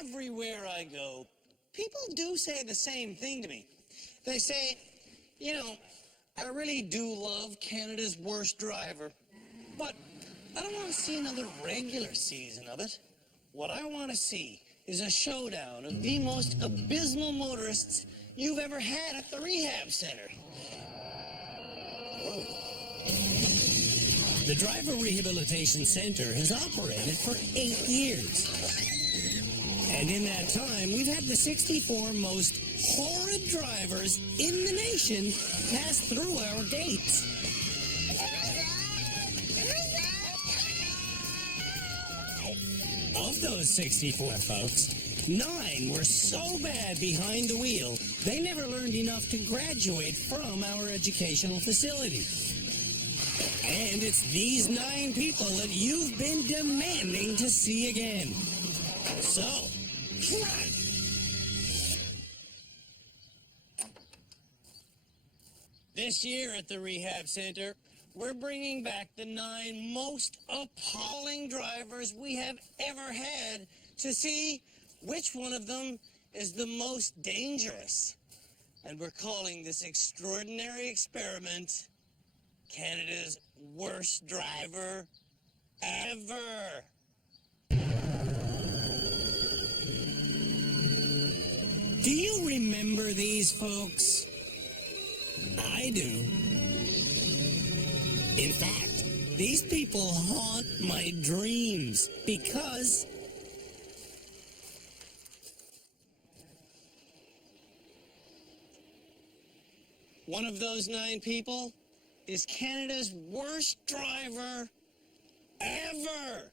everywhere I go, people do say the same thing to me. They say, you know, I really do love Canada's Worst Driver, but I don't want to see another regular season of it. What I want to see is a showdown of the most abysmal motorists you've ever had at the rehab center. Whoa. The Driver Rehabilitation Center has operated for 8 years. And in that time, we've had the 64 most horrid drivers in the nation pass through our gates. Of those 64 folks, 9 were so bad behind the wheel, they never learned enough to graduate from our educational facility. And it's these 9 people that you've been demanding to see again. So, come on. This year at the rehab center, we're bringing back the 9 most appalling drivers we have ever had to see which one of them is the most dangerous. And we're calling this extraordinary experiment Canada's Worst Driver Ever. Do you remember these folks? I do. In fact, these people haunt my dreams because one of those 9 people is Canada's worst driver ever.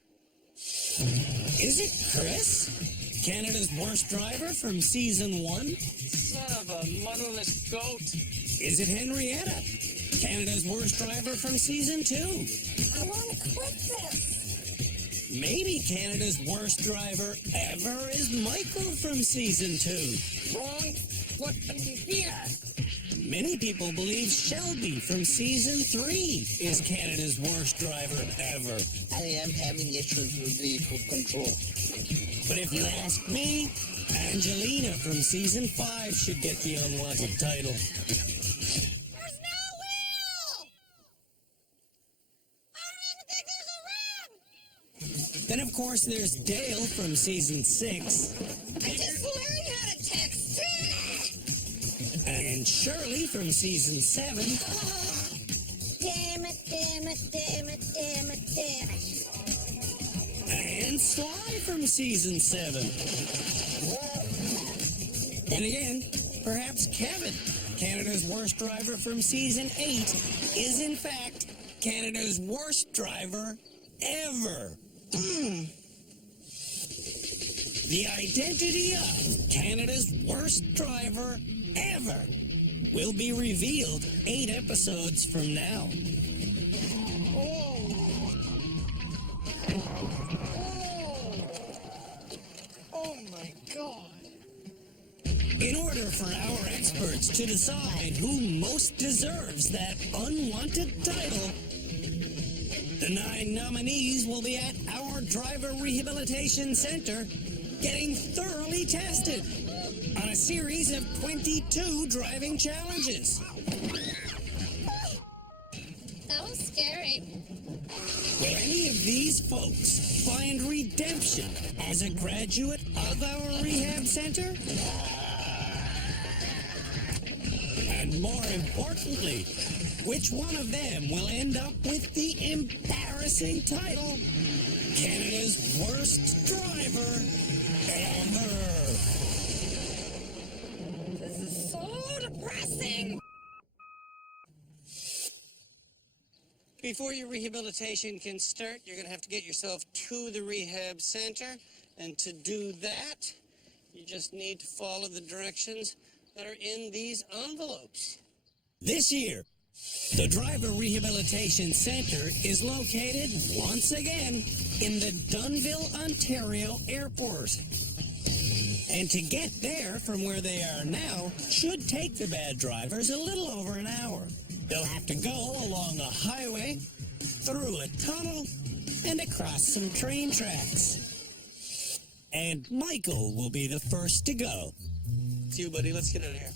Is it Chris? Canada's worst driver from season 1? Son of a motherless goat. Is it Henrietta? Canada's worst driver from season 2? I want to quit this. Maybe Canada's worst driver ever is Michael from season 2. Wrong. What here? Many people believe Shelby from season 3 is Canada's worst driver ever. I am having issues with vehicle control. But if you ask me, Angelina from season 5 should get the unwanted title. There's no wheel! I don't even think there's a rim! Then, of course, there's Dale from season 6. I just learned how to text. And Shirley from season 7. Damn it, damn it, damn it, damn it, damn it. And Sly from season 7. And again, perhaps Kevin, Canada's worst driver from season 8, is in fact Canada's worst driver ever. The identity of Canada's worst driver ever will be revealed 8 episodes from now. Oh my God. In order for our experts to decide who most deserves that unwanted title, the 9 nominees will be at our Driver Rehabilitation Center getting thoroughly tested on a series of 22 driving challenges. That was scary. Will any of these folks find redemption as a graduate of our rehab center? And more importantly, which one of them will end up with the embarrassing title, Canada's Worst Driver Ever? This is so depressing. Before your rehabilitation can start, you're going to have to get yourself to the rehab center. And to do that, you just need to follow the directions that are in these envelopes. This year, the Driver Rehabilitation Center is located, once again, in the Dunnville, Ontario airport. And to get there from where they are now should take the bad drivers a little over an hour. They'll have to go along a highway, through a tunnel, and across some train tracks. and Michael will be the first to go. It's you, buddy. Let's get out of here.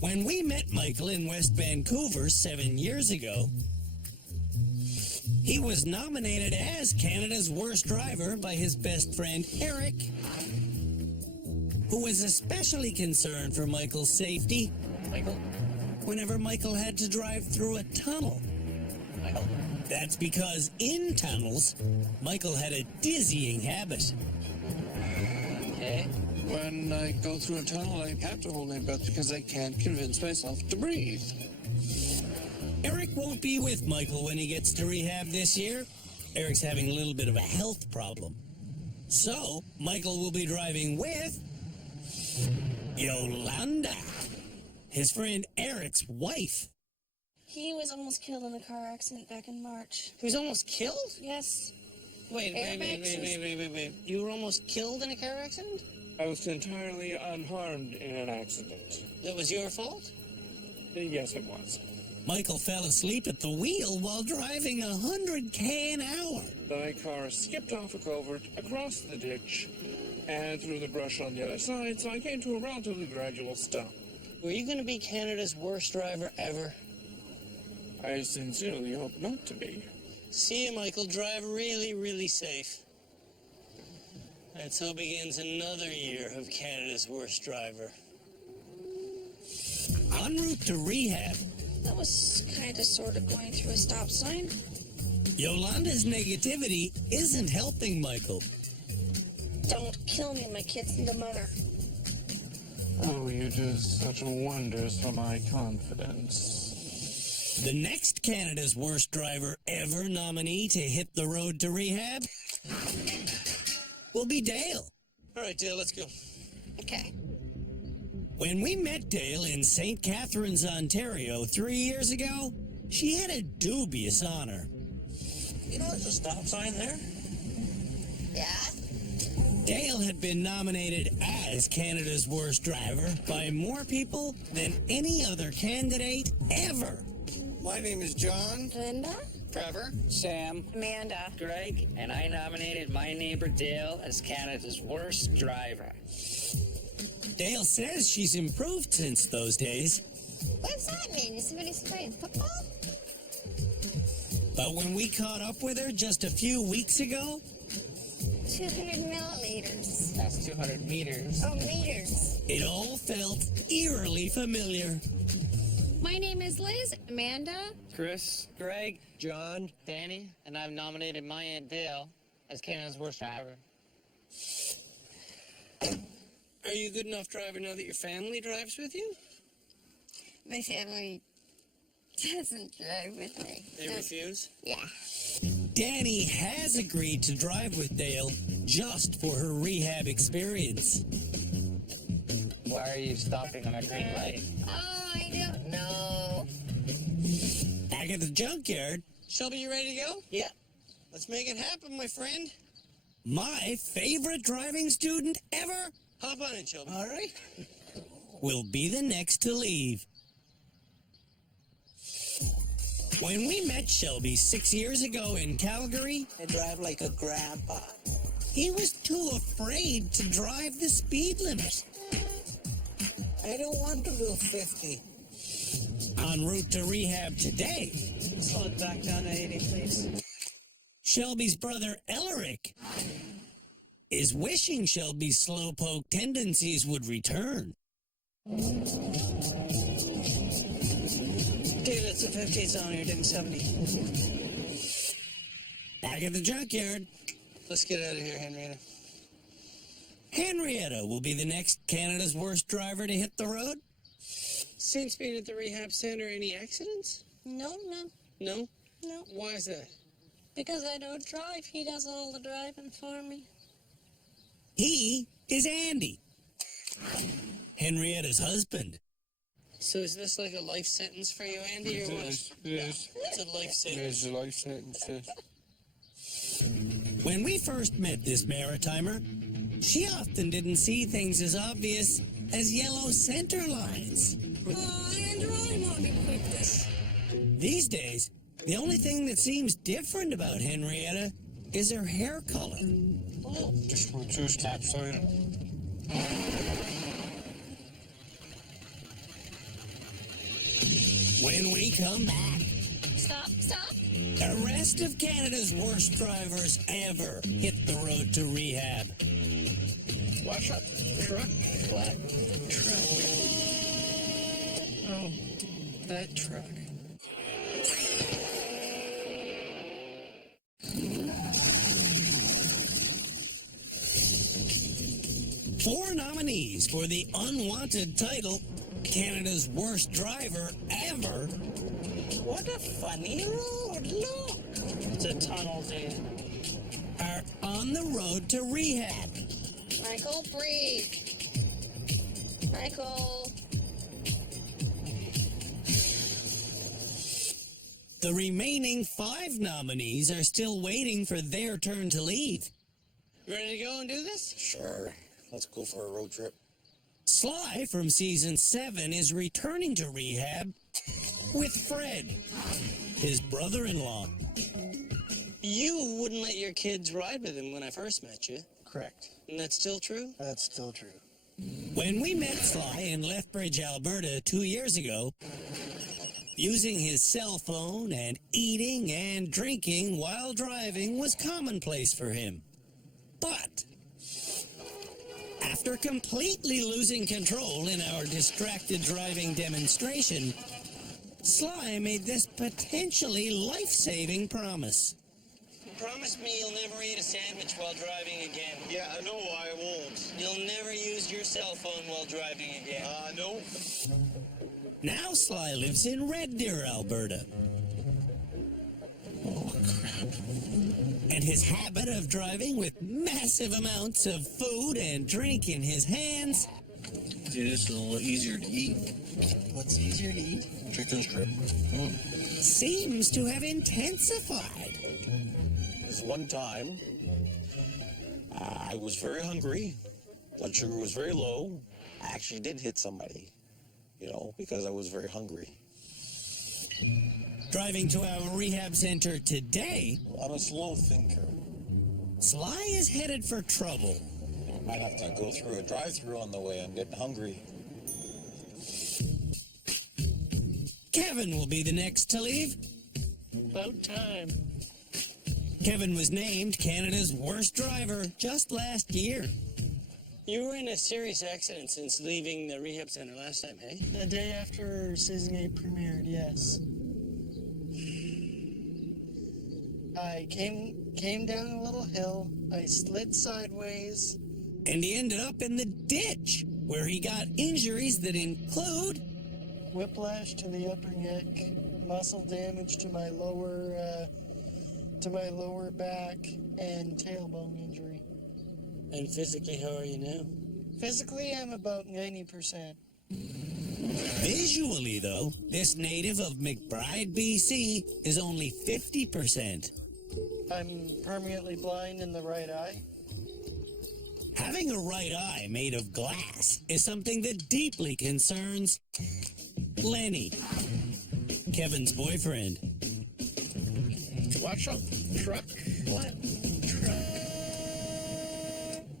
When we met Michael in West Vancouver 7 years ago, he was nominated as Canada's worst driver by his best friend Eric, who was especially concerned for Michael's safety whenever Michael had to drive through a tunnel. That's because in tunnels, Michael had a dizzying habit. Okay. When I go through a tunnel, I have to hold my breath because I can't convince myself to breathe. Eric won't be with Michael when he gets to rehab this year. Eric's having a little bit of a health problem. So, Michael will be driving with Yolanda, his friend Eric's wife. He was almost killed in a car accident back in March. He was almost killed? Yes. Wait. You were almost killed in a car accident? I was entirely unharmed in an accident. That was your fault? Yes, it was. Michael fell asleep at the wheel while driving 100 an hour. My car skipped off a culvert, across the ditch, and through the brush on the other side, so I came to a relatively gradual stop. Were you going to be Canada's worst driver ever? I sincerely hope not to be. See you, Michael. Drive really, really safe. And so begins another year of Canada's worst driver. En route to rehab, That was kind of sort of going through a stop sign. Yolanda's negativity isn't helping Michael. Don't kill me, my kid's the mother. Oh, you do such wonders for my confidence. The next Canada's worst driver ever nominee to hit the road to rehab will be Dale. All right, Dale, let's go. Okay. When we met Dale in St. Catharines, Ontario 3 years ago, she had a dubious honor. You know there's a stop sign there? Yeah? Dale had been nominated as Canada's worst driver by more people than any other candidate ever. My name is John. Linda? Trevor? Sam, Amanda. Greg, and I nominated my neighbor Dale as Canada's worst driver. Dale says she's improved since those days, What's that mean? Is somebody's playing football? but when we caught up with her just a few weeks ago, 200 milliliters. That's 200 meters. Oh, meters. it all felt eerily familiar. My name is Liz. Amanda. Chris, Greg, John. Danny, and I've nominated my Aunt Dale as Canada's worst driver. Are you a good enough driver now that your family drives with you? My family doesn't drive with me. They refuse? Yeah. Danny has agreed to drive with Dale just for her rehab experience. why are you stopping on a green light? Oh, I don't know. Back at the junkyard, Shelby, you ready to go? Yeah. Let's make it happen, my friend. my favorite driving student ever Hop on in, Shelby. All right. will be the next to leave. When we met Shelby 6 years ago in Calgary, I drive like a grandpa. he was too afraid to drive the speed limit. I don't want to do 50. En route to rehab today, Slow it back down to 80, please. Shelby's brother Elric is wishing Shelby's slowpoke tendencies would return. Dude, it's a 50 zone. You're doing 70. Back at the junkyard, Let's get out of here, Henrietta. Henrietta will be the next Canada's worst driver to hit the road. Since being at the rehab center, any accidents? No. No? No. Why is that? Because I don't drive. He does all the driving for me. He is Andy, Henrietta's husband. So is this like a life sentence for you, Andy, or what? Yes. It's a life sentence. It's a life sentence, yes. When we first met this maritimer, she often didn't see things as obvious as yellow center lines. Oh, Andrew, I want to quit this. These days, the only thing that seems different about Henrietta is her hair color. Just for 2 steps later. When we come back, Stop. the rest of Canada's worst drivers ever hit the road to rehab. Watch out. Truck. What? Truck. Oh, that truck. Four nominees for the unwanted title, Canada's worst driver ever, What a funny road, look. It's a tunnel, dude. are on the road to rehab. Michael, breathe. Michael. The remaining 5 nominees are still waiting for their turn to leave. Ready to go and do this? Sure. Let's go for a road trip. Sly from season 7 is returning to rehab with Fred, his brother-in-law. You wouldn't let your kids ride with him when I first met you. Correct. And that's still true? That's still true. When we met Sly in Lethbridge, Alberta 2 years ago, using his cell phone and eating and drinking while driving was commonplace for him. But after completely losing control in our distracted driving demonstration, Sly made this potentially life-saving promise. Promise me you'll never eat a sandwich while driving again. Yeah, no, I won't. You'll never use your cell phone while driving again. No. Now Sly lives in Red Deer, Alberta. Oh, crap. And his habit of driving with massive amounts of food and drink in his hands Dude, it's a little easier to eat. What's easier to eat? Chicken strip. seems to have intensified. This one time, I was very hungry. Blood sugar was very low. I actually did hit somebody, because I was very hungry. Driving to our rehab center today, I'm a slow thinker. Sly is headed for trouble. Might have to go through a drive-thru on the way. I'm getting hungry. Kevin will be the next to leave. About time. Kevin was named Canada's worst driver just last year. You were in a serious accident since leaving the rehab center last time, hey? The day after season 8 premiered, yes. I came down a little hill, I slid sideways. And he ended up in the ditch, where he got injuries that include Whiplash to the upper neck, muscle damage to my lower back, and tailbone injury. And physically, how are you now? Physically, I'm about 90%. Visually, though, this native of McBride, BC, is only 50%. I'm permanently blind in the right eye. Having a right eye made of glass is something that deeply concerns Lenny, Kevin's boyfriend. Watch out. Truck. What? Truck.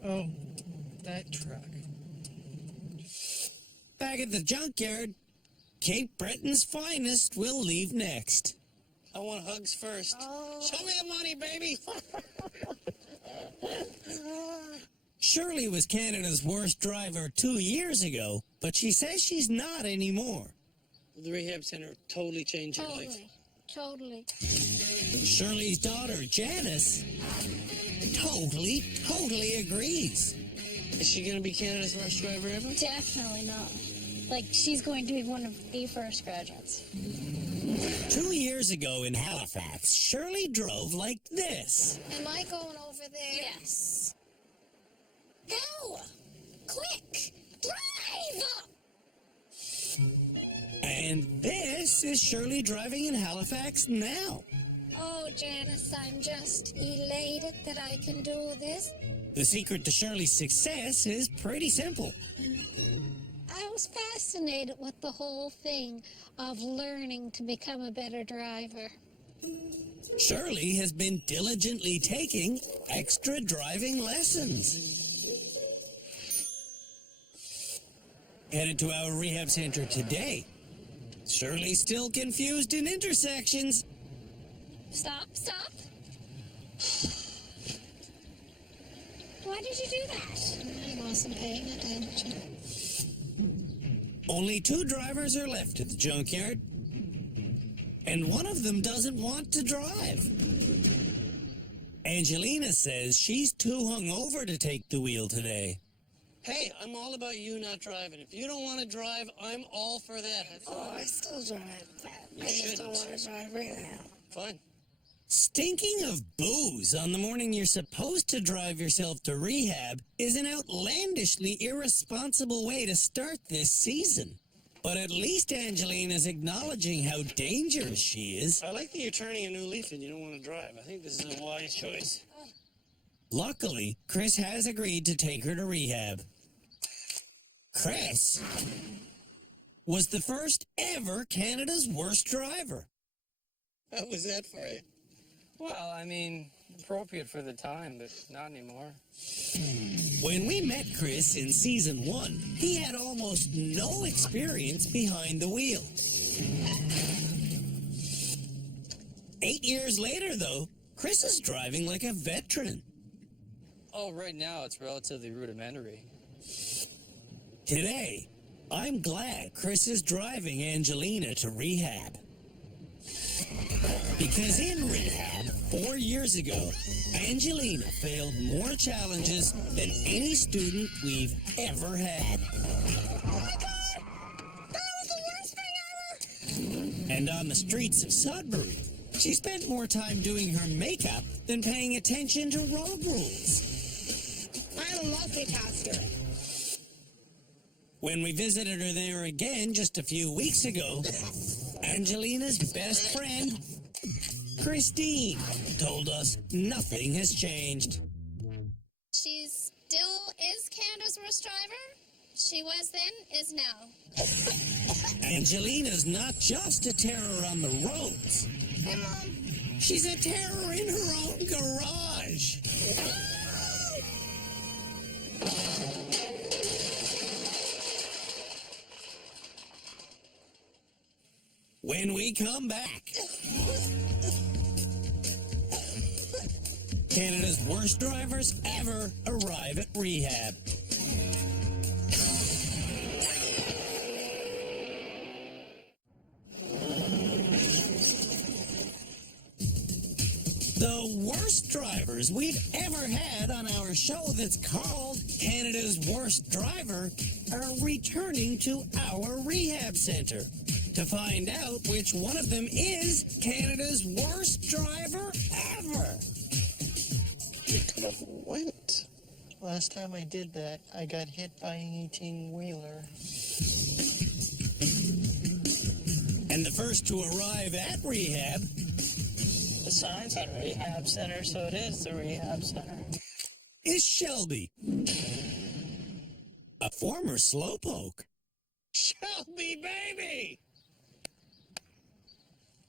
Oh, that truck. Back at the junkyard, Cape Breton's finest will leave next. I want hugs first. Oh. Show me the money, baby. Shirley was Canada's worst driver 2 years ago, but she says she's not anymore. The rehab center totally changed your life. Totally. Shirley's daughter, Janice, totally agrees. Is she going to be Canada's worst driver ever? Definitely not. Like, she's going to be one of the first graduates. 2 years ago in Halifax, Shirley drove like this. Am I going over there? Yes. Go! Quick! Drive! And this is Shirley driving in Halifax now. Oh, Janice, I'm just elated that I can do this. The secret to Shirley's success is pretty simple. I was fascinated with the whole thing of learning to become a better driver. Shirley has been diligently taking extra driving lessons. Headed to our rehab center today. Shirley's still confused in intersections. Stop, stop. Why did you do that? I wasn't paying attention. Only 2 drivers are left at the junkyard, and one of them doesn't want to drive. Angelina says she's too hungover to take the wheel today. Hey, I'm all about you not driving. If you don't want to drive, I'm all for that. Oh, I still drive. You I just don't shouldn't. want to drive right now. Fine. Stinking of booze on the morning you're supposed to drive yourself to rehab is an outlandishly irresponsible way to start this season. But at least Angelina's acknowledging how dangerous she is. I like that you're turning a new leaf and you don't want to drive. I think this is a wise choice. Luckily, Chris has agreed to take her to rehab. Chris was the first ever Canada's worst driver. How was that for you? Well, I mean, appropriate for the time, but not anymore. When we met Chris in season 1, he had almost no experience behind the wheel. 8 years later, though, Chris is driving like a veteran. Oh, right now it's relatively rudimentary. Today, I'm glad Chris is driving Angelina to rehab. Because in rehab, 4 years ago, Angelina failed more challenges than any student we've ever had. Oh my God! That was the worst thing ever! And on the streets of Sudbury, she spent more time doing her makeup than paying attention to road rules. I multitask her. When we visited her there again just a few weeks ago, Angelina's best friend, Christine, told us nothing has changed. She still is Canada's worst driver. She was then, is now. Angelina's not just a terror on the roads. Hey, Mom. She's a terror in her own garage. When we come back, Canada's worst drivers ever arrive at rehab. The worst drivers we've ever had on our show that's called Canada's Worst Driver are returning to our rehab center to find out which one of them is Canada's worst driver ever. You could have went. Last time I did that, I got hit by an 18-wheeler. And the first to arrive at rehab The sign's on rehab center, so it is the rehab center. is Shelby, a former slowpoke. Shelby, baby!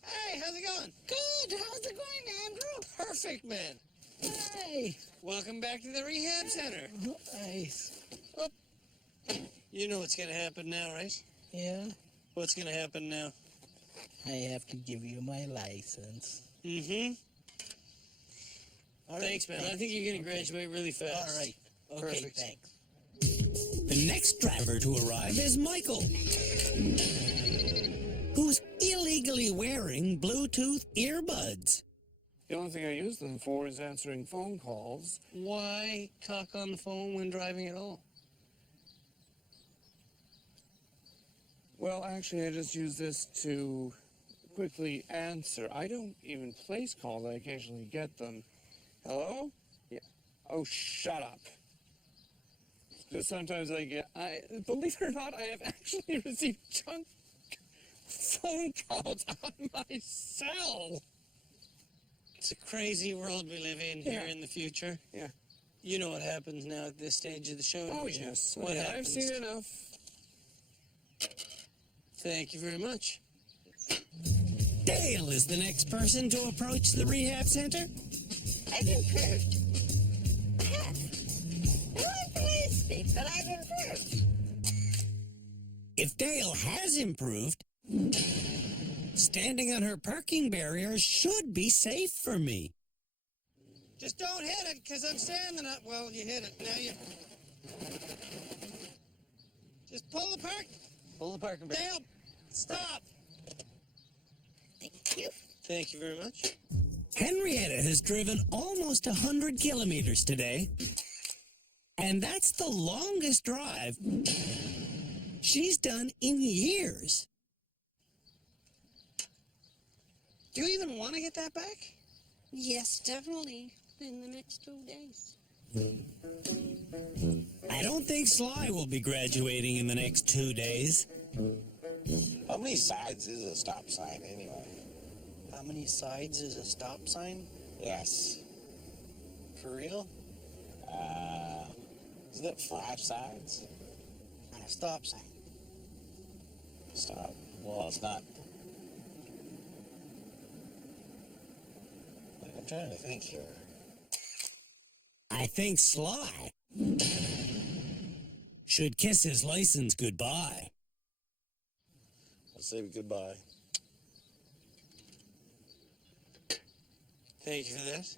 Hey, how's it going? Good. How's it going, Andrew? Perfect, man. Hey. Welcome back to the rehab center. Nice. You know what's going to happen now, right? Yeah? What's going to happen now? I have to give you my license. Mm-hmm. All right, Thanks, man. I think you're going to graduate really fast. All right. Okay, Perfect. thanks. The next driver to arrive is Michael, who's illegally wearing Bluetooth earbuds. The only thing I use them for is answering phone calls. Why talk on the phone when driving at all? Well, actually, I just use this to quickly answer. I don't even place calls. I occasionally get them. Hello? Yeah. Oh, shut up. Because sometimes believe it or not, I have actually received junk phone calls on my cell. It's a crazy world we live in here in the future. Yeah. You know what happens now at this stage of the show. Oh, don't you? yes. What Yeah, happens? I've seen enough. Thank you very much. Dale is the next person to approach the rehab center. I've improved. I have. I won't believe me, but I've improved. If Dale has improved, standing on her parking barrier should be safe for me. Just don't hit it, because I'm standing up. Well, you hit it. Now you... Just pull the park. Pull the parking brake. Dale, stop. Thank you. Thank you very much. Henrietta has driven almost 100 kilometers today, and that's the longest drive she's done in years. Do you even want to get that back? Yes, definitely. In the next 2 days. I don't think Sly will be graduating in the next 2 days. How many sides is a stop sign anyway? How many sides is a stop sign? Yes. For real? Isn't it 5 sides? On a stop sign. Stop. Well, it's not. I'm trying to think here. I think Sly should kiss his license goodbye. Let's say goodbye. Thank you for this.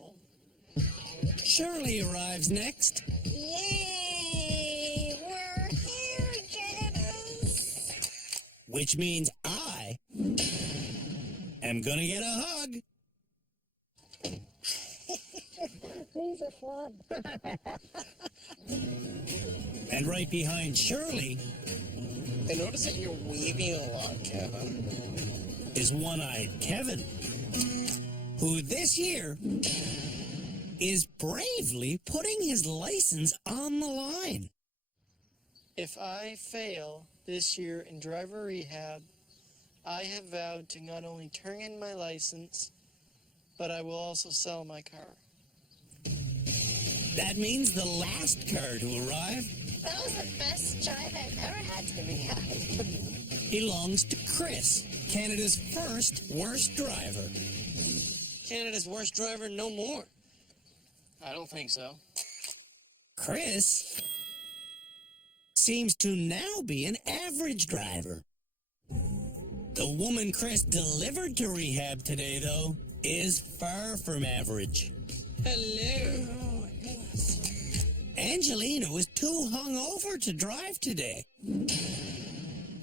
Shirley arrives next, Yay! We're here, Janice! which means I am gonna get a hug. These are fun. And right behind Shirley I notice that you're waving a lot, Kevin. is one-eyed Kevin, who this year is bravely putting his license on the line. If I fail this year in driver rehab, I have vowed to not only turn in my license, but I will also sell my car. That means the last car to arrive That was the best drive I've ever had to rehab. belongs to Chris, Canada's first worst driver. Canada's worst driver, no more. I don't think so. Chris seems to now be an average driver. The woman Chris delivered to rehab today, though, is far from average. Hello. Angelina was too hungover to drive today.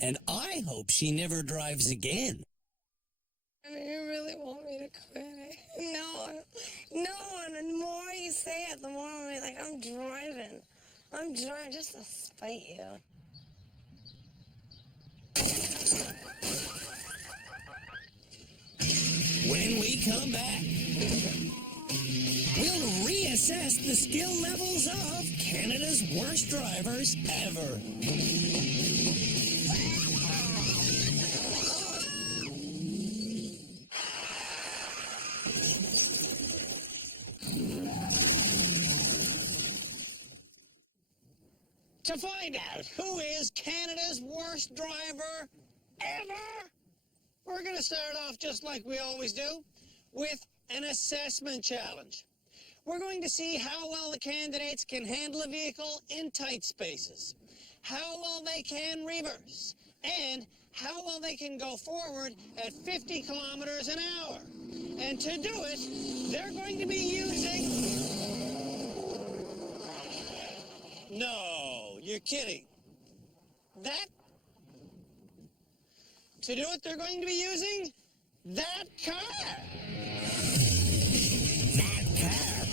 And I hope she never drives again. You really want me to quit? No, and the more you say it, the more I'm like, I'm driving just to spite you. When we come back, we'll reassess the skill levels of Canada's worst drivers ever. To find out who is Canada's worst driver ever, we're going to start off just like we always do with an assessment challenge. We're going to see how well the candidates can handle a vehicle in tight spaces, how well they can reverse, and how well they can go forward at 50 kilometers an hour. And to do it, they're going to be using... No, you're kidding. To do it, they're going to be using that car. That car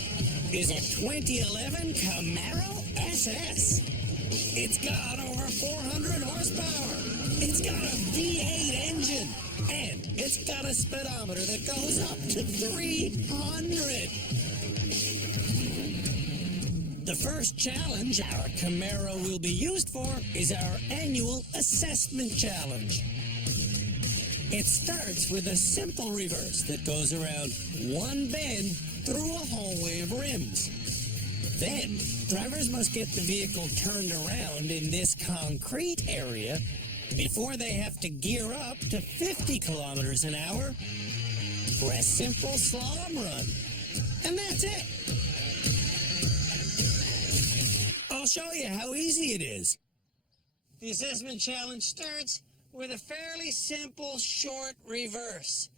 is a 2011 Camaro SS. It's got over 400 horsepower. It's got a V8 engine. And it's got a speedometer that goes up to 300. The first challenge our Camaro will be used for is our annual assessment challenge. It starts with a simple reverse that goes around one bend through a hallway of rims. Then, drivers must get the vehicle turned around in this concrete area before they have to gear up to 50 kilometers an hour for a simple slalom run. And that's it. I'll show you how easy it is. The assessment challenge starts with a fairly simple short reverse.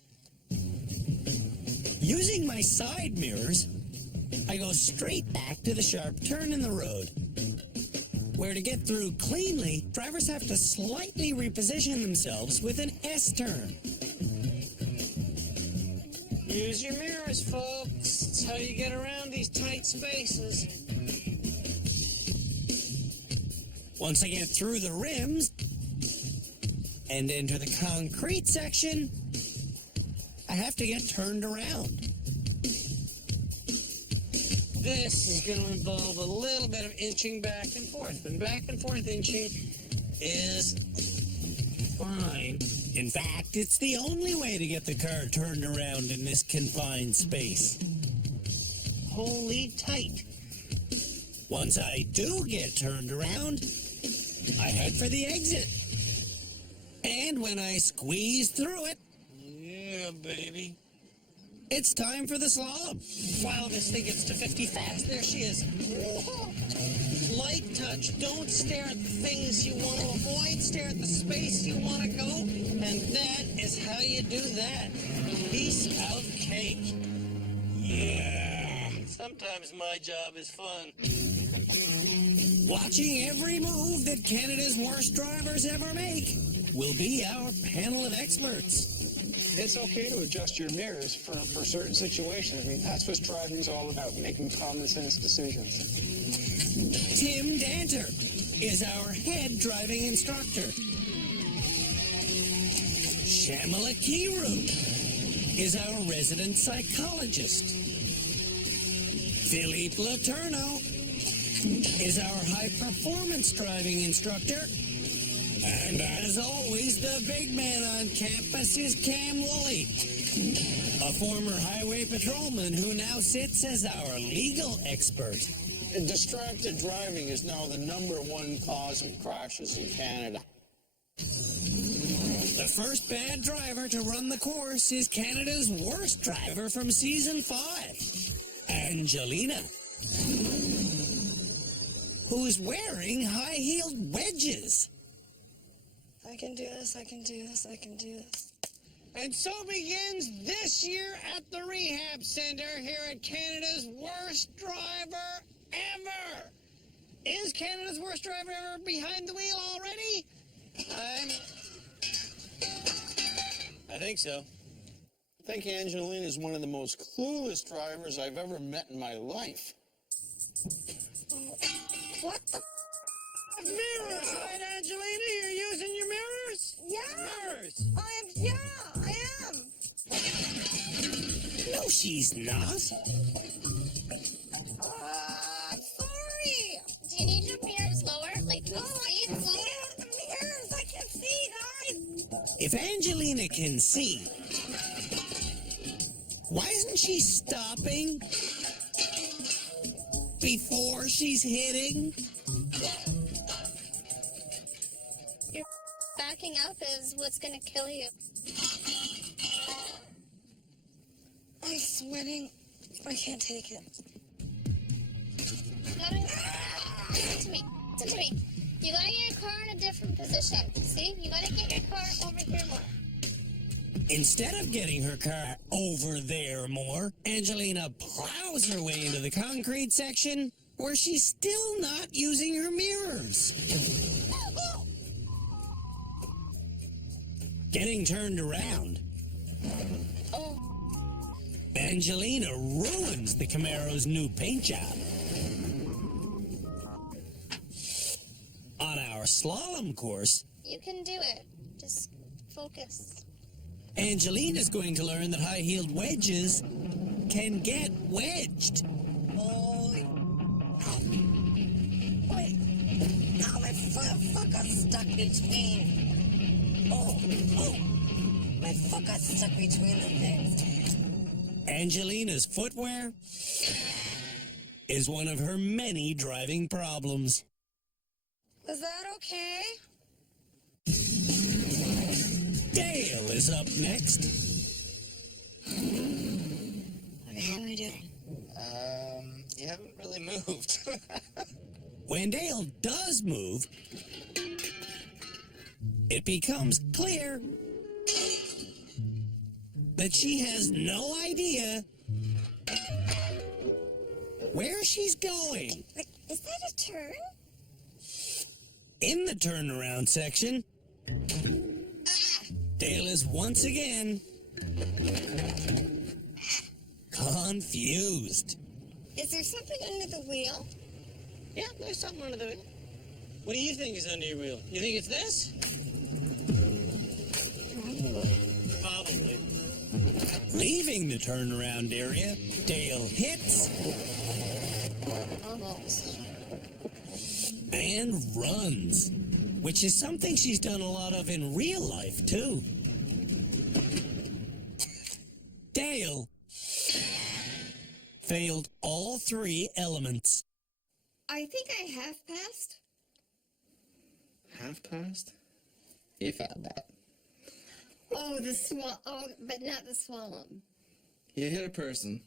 Using my side mirrors, I go straight back to the sharp turn in the road, where to get through cleanly, drivers have to slightly reposition themselves with an S-turn. Use your mirrors, folks. It's how you get around these tight spaces. Once I get through the rims and enter the concrete section, I have to get turned around. This is going to involve a little bit of inching back and forth. And back and forth inching is fine. In fact, it's the only way to get the car turned around in this confined space. Hold tight. Once I do get turned around, I head for the exit. And when I squeeze through it, Yeah, baby. it's time for the slalom. Wow, this thing gets to 50 fast. There she is. Light touch. Don't stare at the things you want to avoid. Stare at the space you want to go. And that is how you do that. Piece of cake. Yeah. Sometimes my job is fun. Watching every move that Canada's worst drivers ever make will be our panel of experts. It's okay to adjust your mirrors for certain situations. I mean, that's what driving's all about, making common sense decisions. Tim Danter is our head driving instructor. Shamala Kiru is our resident psychologist. Philippe Laterno is our high-performance driving instructor. And as always, the big man on campus is Cam Woolley, a former highway patrolman who now sits as our legal expert. Distracted driving is now the #1 cause of crashes in Canada. The first bad driver to run the course is Canada's worst driver from season 5, Angelina, who's wearing high-heeled wedges. I can do this, I can do this, I can do this. And so begins this year at the Rehab Center here at Canada's worst driver ever. Is Canada's worst driver ever behind the wheel already? I think so. I think Angelina is one of the most clueless drivers I've ever met in my life. What the? Mirrors, right, Angelina? You're using your mirrors? Yeah. Mirrors. I am. No, she's not. I'm sorry. Do you need your mirrors lower? Like, No, I see can it see lower? it. The mirrors, I can see, guys. If Angelina can see, why isn't she stopping before she's hitting? Backing up is what's going to kill you. I'm sweating. I can't take it. Listen to me. Listen to me. You gotta get your car in a different position. See? You gotta get your car over here more. Instead of getting her car over there more, Angelina plows her way into the concrete section where she's still not using her mirrors. Getting turned around, Oh, Angelina ruins the Camaro's new paint job. On our slalom course, you can do it. Just focus. Angelina's going to learn that high-heeled wedges can get wedged. Holy. Wait. Now my foot got stuck between. Oh. My foot got stuck between the things. Angelina's footwear is one of her many driving problems. Was that okay? Dale is up next. Okay, how do I do it? You haven't really moved. When Dale does move, it becomes clear that she has no idea where she's going. Wait, is that a turn? In the turnaround section, Dale is once again confused. Is there something under the wheel? Yeah, there's something under the wheel. What do you think is under your wheel? You think it's this? Probably. Leaving the turnaround area, Dale hits Almost. and runs, which is something she's done a lot of in real life, too. Dale failed all 3 elements. I think I have passed. Half past? You found that. Oh, the swamp. Oh, but not the swamp. You hit a person.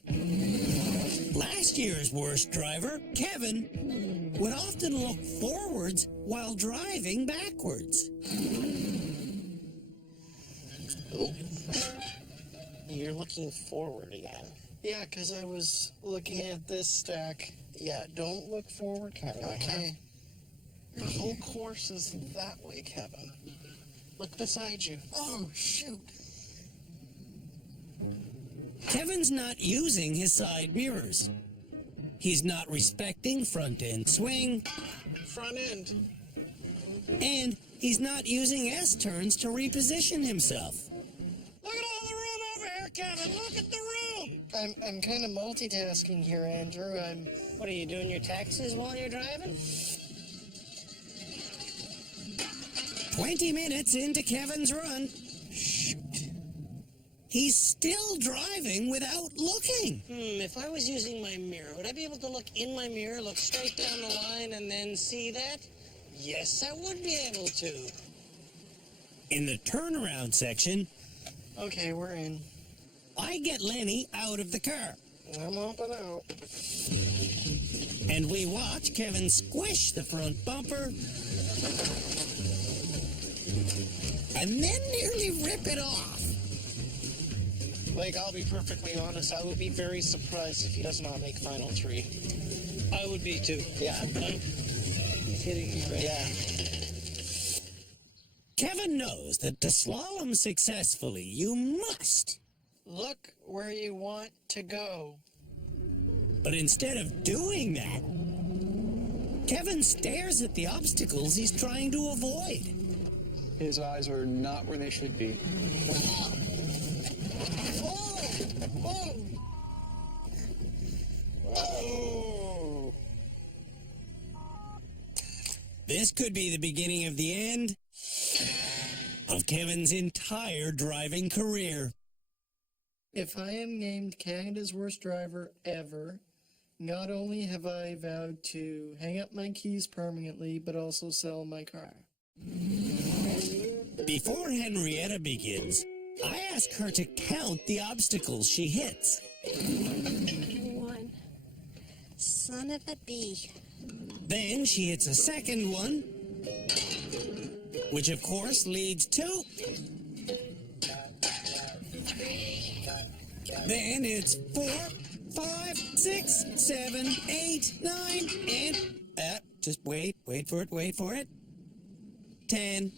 Last year's worst driver, Kevin, would often look forwards while driving backwards. You're looking forward again. Yeah, because I was looking at this stack. Yeah, don't look forward, Kevin, okay? The whole course is that way, Kevin. Look beside you. Oh, shoot. Kevin's not using his side mirrors. He's not respecting front end swing, Front end. and he's not using S-turns to reposition himself. Look at all the room over here, Kevin. Look at the room. I'm kind of multitasking here, Andrew. What are you doing your taxes while you're driving? 20 minutes into Kevin's run, Shoot. he's still driving without looking. If I was using my mirror, would I be able to look in my mirror, look straight down the line, and then see that? Yes, I would be able to. In the turnaround section, Okay, we're in. I get Lenny out of the car, I'm hopping out. and we watch Kevin squish the front bumper and then nearly rip it off. Like, I'll be perfectly honest, I would be very surprised if he does not make final 3. I would be too. Yeah. He's hitting me right. Yeah. Kevin knows that to slalom successfully, you must. Look where you want to go. But instead of doing that, Kevin stares at the obstacles he's trying to avoid. His eyes are not where they should be. This could be the beginning of the end of Kevin's entire driving career. If I am named Canada's worst driver ever, not only have I vowed to hang up my keys permanently, but also sell my car. Before Henrietta begins, I ask her to count the obstacles she hits. 1. Son of a bee. Then she hits a second one, which of course leads to... Then it's 4, 5, 6, 7, 8, 9, and... just wait for it. 10.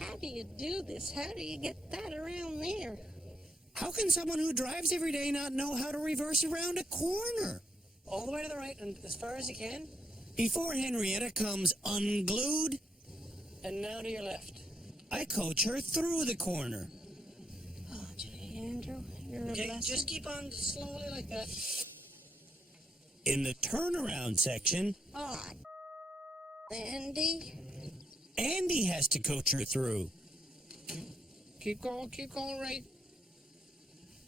How do you do this? How do you get that around there? How can someone who drives every day not know how to reverse around a corner? All the way to the right and as far as you can. Before Henrietta comes unglued, And now to your left. I coach her through the corner. Oh, gee, Andrew, you're a Okay, blessing. just keep on slowly like that. In the turnaround section, Oh, Andy. Andy has to coach her through. Keep going right.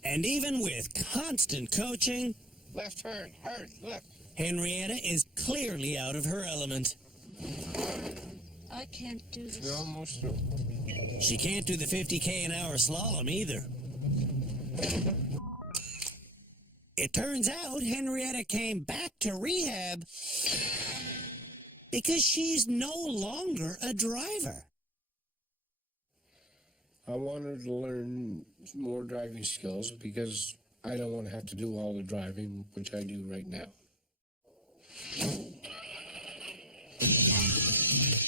And even with constant coaching, Left turn, hard, left. Henrietta is clearly out of her element. I can't do this. You're almost through. She can't do the 50k an hour slalom either. It turns out Henrietta came back to rehab because she's no longer a driver. I wanted to learn more driving skills because I don't want to have to do all the driving, which I do right now.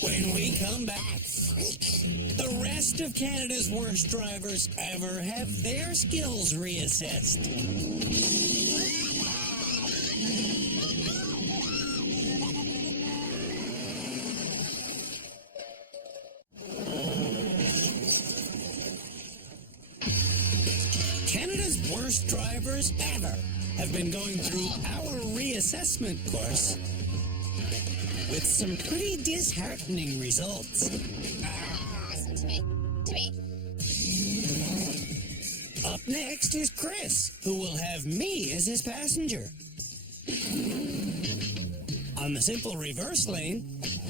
When we come back, the rest of Canada's worst drivers ever have their skills reassessed. Canada's worst drivers ever have been going through our reassessment course with some pretty disheartening results. Listen to me. To me. Up next is Chris, who will have me as his passenger. On the simple reverse lane,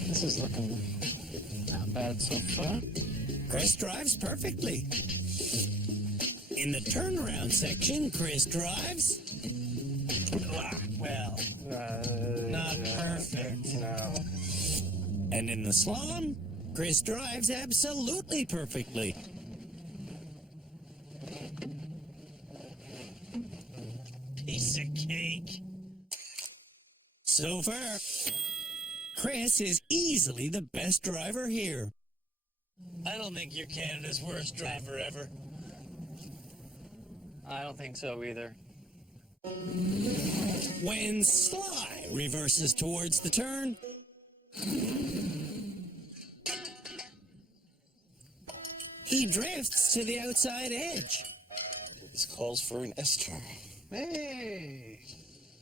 This is looking not bad so far. Chris drives perfectly. In the turnaround section, Chris drives... well, not perfect. No. And in the slalom, Chris drives absolutely perfectly. Piece of cake. So far, Chris is easily the best driver here. I don't think you're Canada's worst driver ever. I don't think so either. When Sly reverses towards the turn, he drifts to the outside edge. This calls for an S turn. Hey.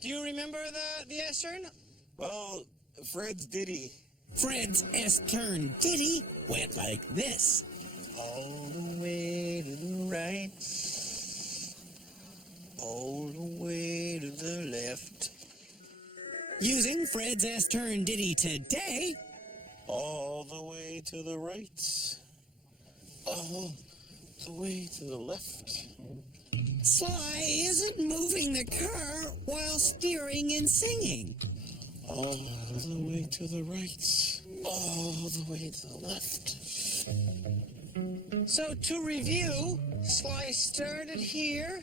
Do you remember the S-turn? Well, Fred's ditty. Fred's S-turn ditty went like this. All the way to the right. All the way to the left. Using Fred's S-turn ditty today, All the way to the right. All the way to the left. Sly isn't moving the car while steering and singing. All the way to the right. All the way to the left. So to review, Sly started here.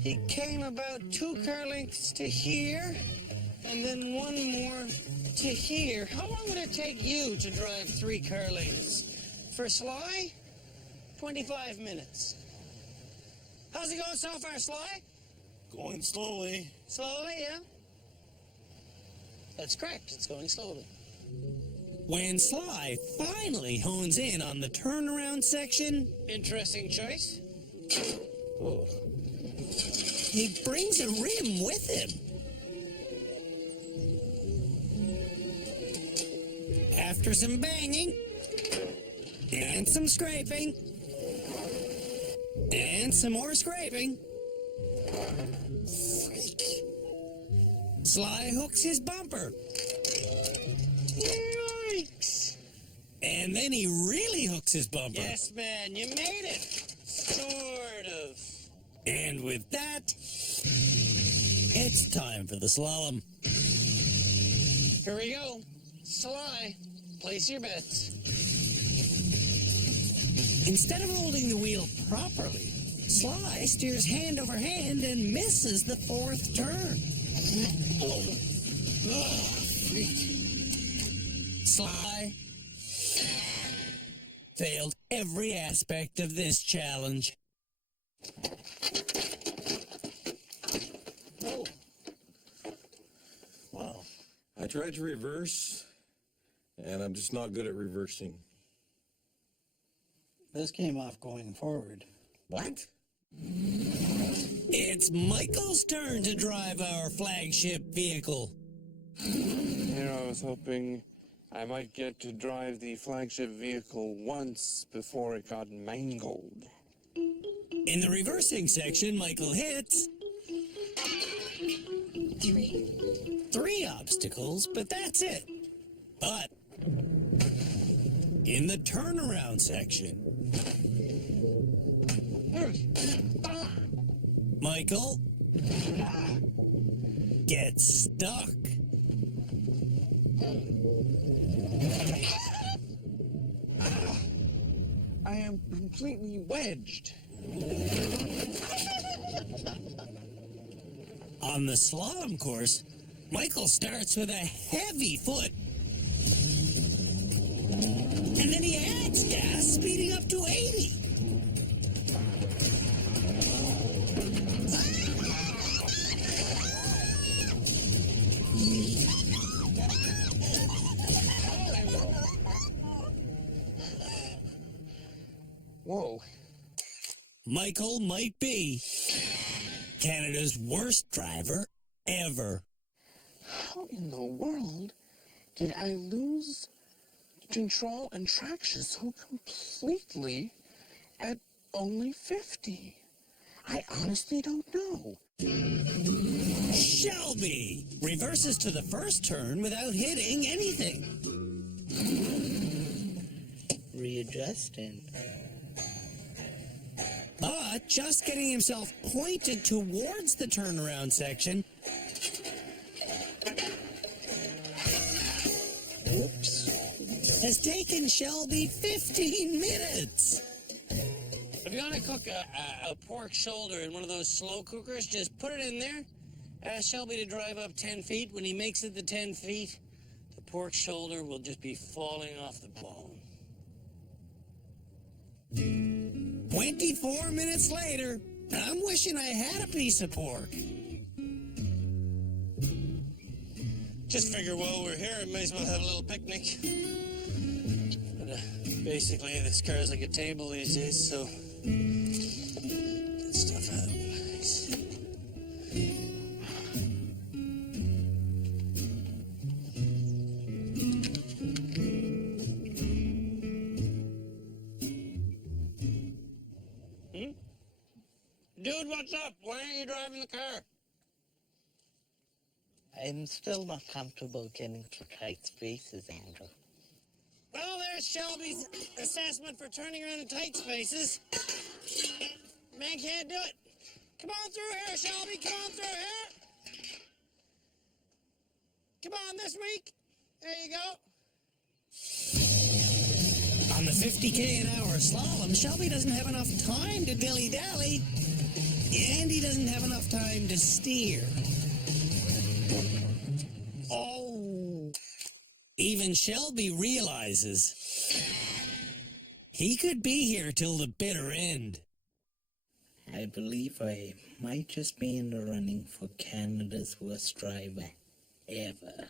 He came about 2 car lengths to here, and then 1 more to here. How long would it take you to drive 3 car lengths? For Sly, 25 minutes. How's it going so far, Sly? Going slowly. Slowly, yeah? That's correct. It's going slowly. When Sly finally hones in on the turnaround section, Interesting choice. Oh. he brings a rim with him. After some banging, and some scraping, and some more scraping, Sly hooks his bumper. Yikes! And then he really hooks his bumper. Yes, man, you made it. Sort of. And with that, it's time for the slalom. Here we go. Sly, place your bets. Instead of holding the wheel properly, Sly steers hand over hand and misses the 4th turn. Sly failed every aspect of this challenge. Oh. Wow. I tried to reverse, and I'm just not good at reversing. This came off going forward. What? It's Michael's turn to drive our flagship vehicle. Here I was hoping I might get to drive the flagship vehicle once before it got mangled. In the reversing section, Michael hits 3 obstacles, but that's it. But in the turnaround section. Michael gets stuck. I am completely wedged. On the slalom course, Michael starts with a heavy foot. And then he adds gas, speeding up to 80. Whoa. Michael might be Canada's worst driver ever. How in the world did I lose control and traction so completely at only 50? I honestly don't know. Shelby reverses to the first turn without hitting anything. Readjusting. But just getting himself pointed towards the turnaround section. Oops. Has taken Shelby 15 minutes. If you want to cook a pork shoulder in one of those slow cookers, just put it in there. Ask Shelby to drive up 10 feet. When he makes it the 10 feet, the pork shoulder will just be falling off the bone. 24 minutes later, I'm wishing I had a piece of pork. Just figure while we're here, we may as well have a little picnic. But basically, this car's like a table these days, so get stuff out. Nice. Dude, what's up? Why aren't you driving the car? I'm still not comfortable getting through tight spaces, Andrew. Well, there's Shelby's assessment for turning around in tight spaces. Man can't do it. Come on through here, Shelby. Come on through here. Come on this week. There you go. On the 50k an hour slalom, Shelby doesn't have enough time to dilly-dally. And he doesn't have enough time to steer. Oh. Even Shelby realizes he could be here till the bitter end. I believe I might just be in the running for Canada's worst driver ever.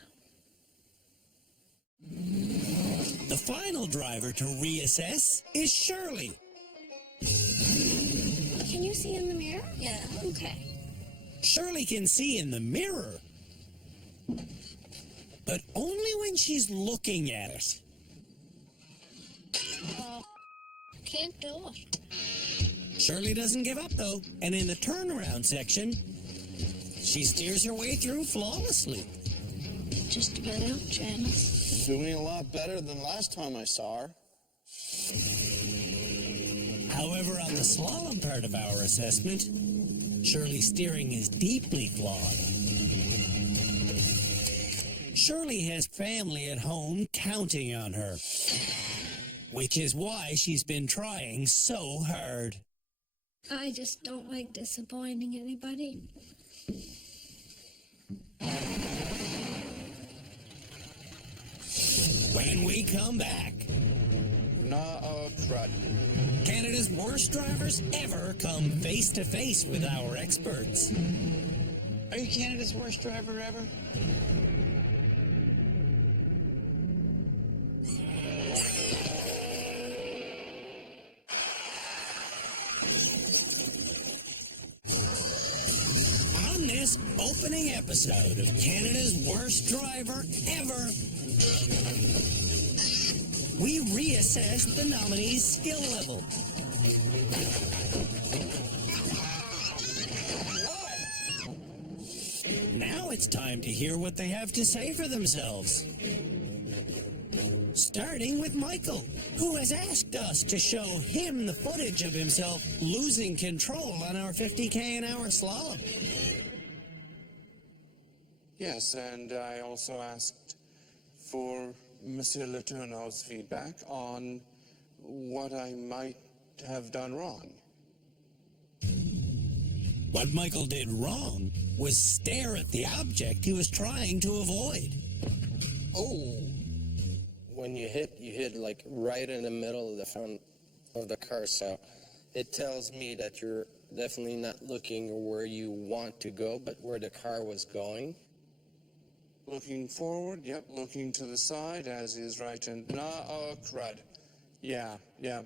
The final driver to reassess is Shirley. Can you see in the mirror? Yeah. Okay. Shirley can see in the mirror, but only when she's looking at it. Can't do it. Shirley doesn't give up, though, and in the turnaround section, she steers her way through flawlessly. Just about out, Janice. Doing a lot better than last time I saw her. However, on the slalom part of our assessment, Shirley's steering is deeply flawed. Shirley has family at home counting on her, which is why she's been trying so hard. I just don't like disappointing anybody. When we come back, Not a threat. Canada's worst drivers ever come face to face with our experts. Are you Canada's worst driver ever? On this opening episode of Canada's worst driver ever, we reassess the nominees' skill level. Now it's time to hear what they have to say for themselves. Starting with Michael, who has asked us to show him the footage of himself losing control on our 50k an hour slalom. Yes, and I also asked for Monsieur Letourneau's feedback on what I might have done wrong. What Michael did wrong was stare at the object he was trying to avoid. Oh. When you hit like right in the middle of the front of the car, so it tells me that you're definitely not looking where you want to go, but where the car was going. Looking forward, yep, looking to the side, as is right, and oh, crud. Yeah,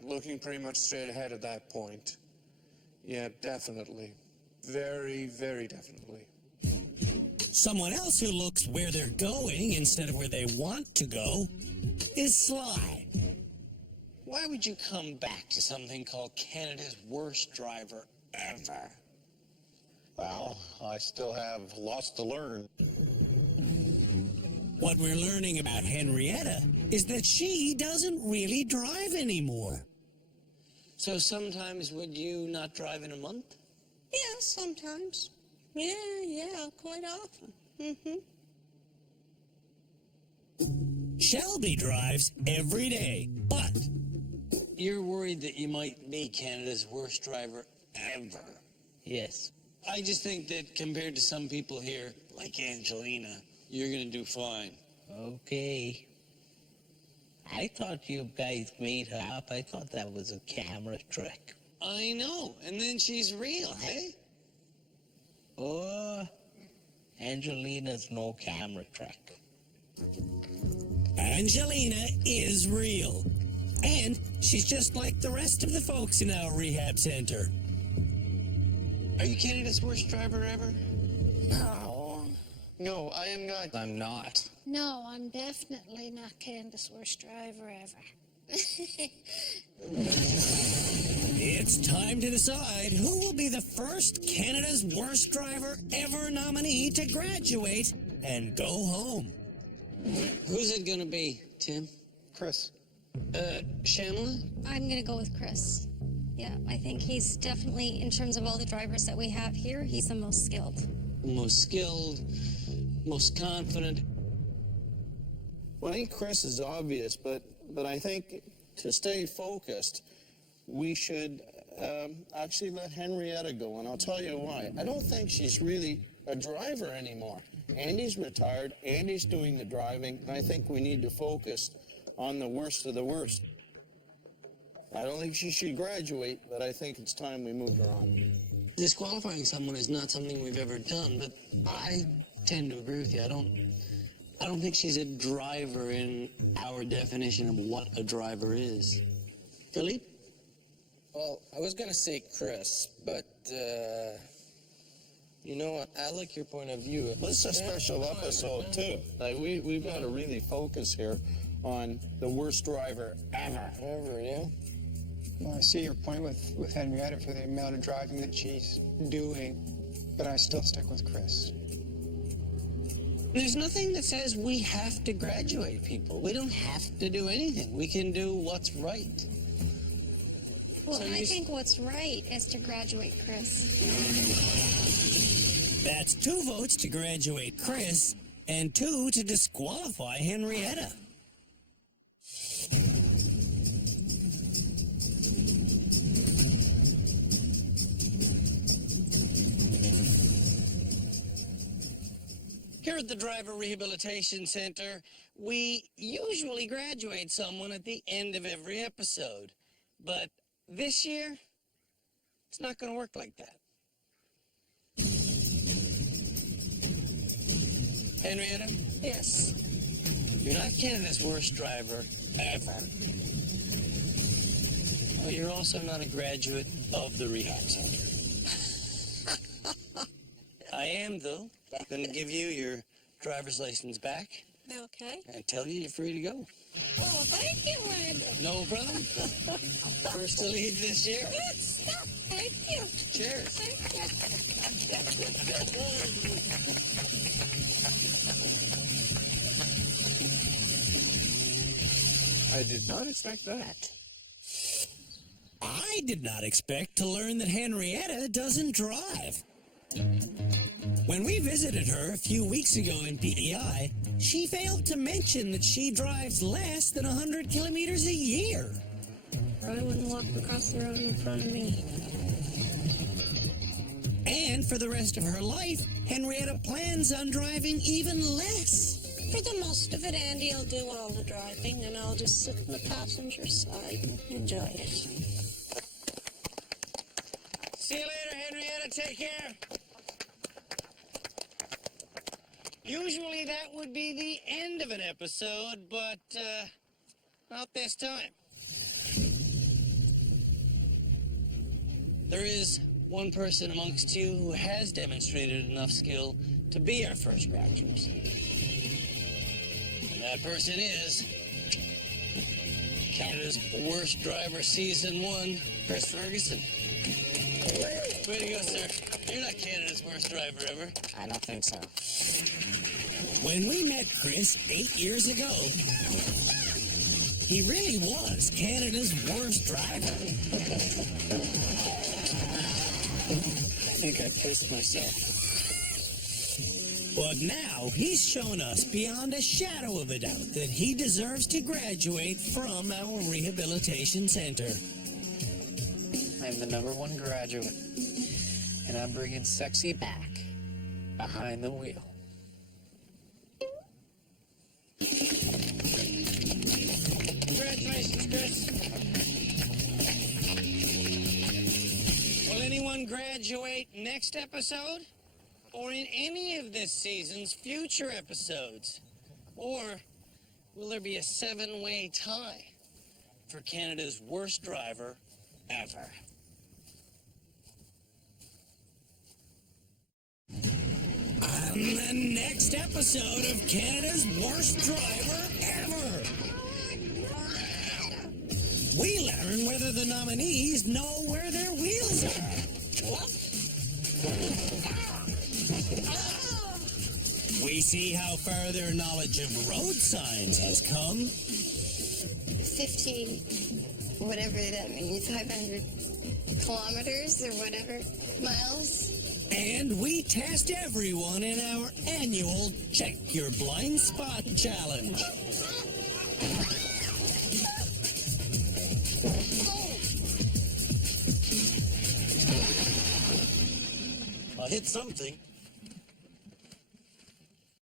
looking pretty much straight ahead at that point. Yeah, definitely. Very, very definitely. Someone else who looks where they're going instead of where they want to go is Sly. Why would you come back to something called Canada's worst driver ever? Well, I still have lots to learn. What we're learning about Henrietta is that she doesn't really drive anymore. So sometimes would you not drive in a month? Yeah, sometimes. Yeah, quite often. Shelby drives every day, but You're worried that you might be Canada's worst driver ever. Yes. I just think that compared to some people here, like Angelina, you're going to do fine. Okay. I thought you guys made her up. I thought that was a camera trick. I know, and then she's real, hey? Oh, Angelina's no camera trick. Angelina is real. And she's just like the rest of the folks in our rehab center. Are you Canada's worst driver ever? No, I am not. I'm not. No, I'm definitely not Canada's worst driver ever. It's time to decide who will be the first Canada's worst driver ever nominee to graduate and go home. Who's it going to be, Tim? Chris. Shamla? I'm going to go with Chris. Yeah, I think he's definitely, in terms of all the drivers that we have here, he's the most skilled. Most skilled, most confident. Well, I think Chris is obvious, but I think to stay focused, we should actually let Henrietta go, and I'll tell you why. I don't think she's really a driver anymore. Andy's retired, Andy's doing the driving, and I think we need to focus on the worst of the worst. I don't think she should graduate, but I think it's time we moved her on. Disqualifying someone is not something we've ever done, but I tend to agree with you. I don't think she's a driver in our definition of what a driver is. Philippe? Well, I was gonna say Chris, but you know what? I like your point of view. This is a special episode, too. Like, we've got to really focus here on the worst driver ever. Ever, yeah? Well, I see your point with Henrietta for the amount of driving that she's doing, but I still stick with Chris. There's nothing that says we have to graduate people. We don't have to do anything. We can do what's right. Well, So I think what's right is to graduate Chris. That's 2 votes to graduate Chris and 2 to disqualify Henrietta. Here at the Driver Rehabilitation Center, we usually graduate someone at the end of every episode. But this year, it's not going to work like that. Henrietta? Yes. You're not Canada's worst driver ever. But you're also not a graduate of the rehab center. I am, though, going to give you your driver's license back Okay. and tell you you're free to go. Oh, thank you, Ed. No problem. First to leave this year. Good stuff. Thank you. Cheers. Thank you. I did not expect that. I did not expect to learn that Henrietta doesn't drive. When we visited her a few weeks ago in PEI, she failed to mention that she drives less than 100 kilometers a year. I wouldn't walk across the road in front of me. And for the rest of her life, Henrietta plans on driving even less. For the most of it, Andy will do all the driving, and I'll just sit in the passenger side and enjoy it. See you later, Henrietta. Take care. Usually that would be the end of an episode, but not this time. There is one person amongst you who has demonstrated enough skill to be our first graduate. And that person is Canada's Worst Driver Season 1, Chris Ferguson. Way to go, sir. You're not Canada's worst driver ever. I don't think so. When we met Chris 8 years ago, he really was Canada's worst driver. I think I pissed myself. But now he's shown us beyond a shadow of a doubt that he deserves to graduate from our rehabilitation center. I'm the #1 graduate, and I'm bringing sexy back behind the wheel. Congratulations, Chris. Will anyone graduate next episode? Or in any of this season's future episodes? Or will there be a 7-way tie for Canada's worst driver ever? On the next episode of Canada's Worst Driver Ever, we learn whether the nominees know where their wheels are. We see how far their knowledge of road signs has come. 50, whatever that means, 500 kilometers or whatever, miles. And we test everyone in our annual Check Your Blind Spot Challenge. I hit something.